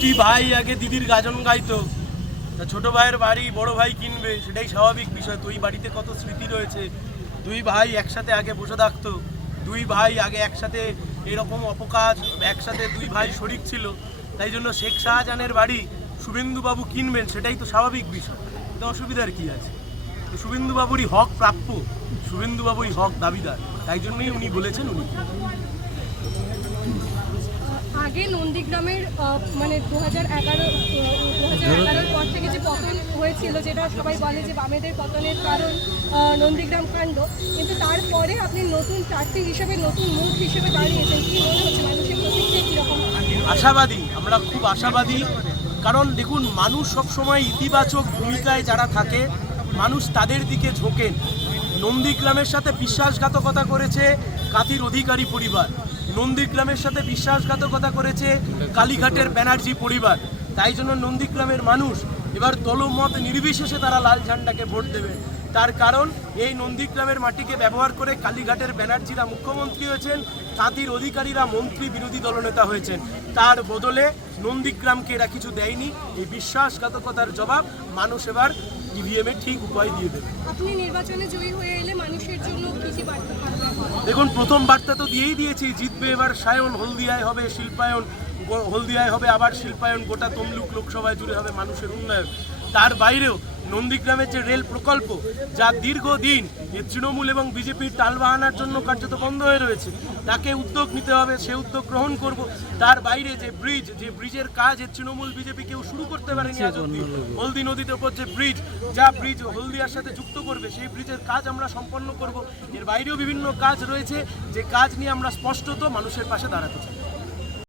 দুটি ভাই, আগে দিদির গাজন গাইতো। তা ছোট ভাইয়ের বাড়ি, বড় ভাই কিনবে, সেটাই স্বাভাবিক বিষয়। তো বাড়িতে কত স্মৃতি রয়েছে। দুই ভাই একসাথে আগে বসে থাকতো। দুই ভাই আগে একসাথে এরকম অপকাজ, একসাথে দুই ভাই শরিক ছিল। তাই জন্য শেখ শাহজাহানের বাড়ি শুভেন্দুবাবু কিনবেন, সেটাই তো স্বাভাবিক বিষয়। তো অসুবিধার কি আছে? তো শুভেন্দুবাবুরই হক প্রাপ্য। শুভেন্দুবাবুই হক দাবিদার। তাই জন্যই উনি বলেছেন উনি। আগে নন্দীগ্রামের মানে দু হাজার এগারো দু হাজার এগারোর পর থেকে যে পতন হয়েছিল, যেটা সবাই বলে যে বামেদের পতনের কারণ নন্দীগ্রাম কাণ্ড, কিন্তু তারপরে আপনি নতুন প্রার্থী হিসেবে, নতুন মুখ হিসেবে দাঁড়িয়েছেন, কি মনে হচ্ছে? মানুষের প্রতিক্রিয়া কীরকম? আশাবাদী, আমরা খুব আশাবাদী, কারণ দেখুন, মানুষ সবসময় ইতিবাচক ভূমিকায় যারা থাকে মানুষ তাদের দিকে ঝোঁকেন। নন্দীগ্রামের সাথে বিশ্বাসঘাতকতা করেছে কাতির অধিকারী পরিবার। নন্দীগ্রামের সাথে বিশ্বাসঘাতকতা করেছে কালীঘাটের ব্যানার্জি পরিবার। তাই জন্য নন্দীগ্রামের মানুষ এবার দলমত নির্বিশেষে তারা লাল ঝান্ডাকে ভোট দেবে। তার কারণ, এই নন্দীগ্রামের মাটিকে ব্যবহার করে কালীঘাটের ব্যানার্জিরা মুখ্যমন্ত্রী হয়েছেন তাঁতির অধিকারীরা মন্ত্রী বিরোধী দলনেতা হয়েছেন। তার বদলে নন্দীগ্রামকে এরা কিছু দেয়নি। এই বিশ্বাসঘাতকতার জবাব মানুষ এবার ইভিএমে ঠিক উপায় দিয়ে দেবে। আপনি নির্বাচনে জয়ী হয়ে এলে মানুষের জন্য কি কি বার্তা দেখুন প্রথম বার্তা তো দিয়েই দিয়েছি জিতবে এবার সায়ন হলদিয়ায় হবে শিল্পায়ন হলদিয়ায় হবে আবার শিল্পায়ন গোটা তমলুক লোকসভায় জুড়ে হবে মানুষের উন্নয়ন। তার বাইরেও নন্দীগ্রামের যে রেল প্রকল্প যা দীর্ঘদিন এ তৃণমূল এবং বিজেপির টালবাহানার জন্য কার্যত বন্ধ হয়ে রয়েছে তাকে উদ্যোগ নিতে হবে সে উদ্যোগ গ্রহণ করব। তার বাইরে যে ব্রিজ যে ব্রিজের কাজ তৃণমূল বিজেপি কেউ শুরু করতে পারেনি আজ অব্দি। হলদি নদীতে ওপর যে ব্রিজ যা ব্রিজ হলদিয়ার সাথে যুক্ত করবে সেই ব্রিজের কাজ আমরা সম্পন্ন করব। এর বাইরেও বিভিন্ন কাজ রয়েছে যে কাজ নিয়ে আমরা স্পষ্টত মানুষের পাশে দাঁড়াতে চাই।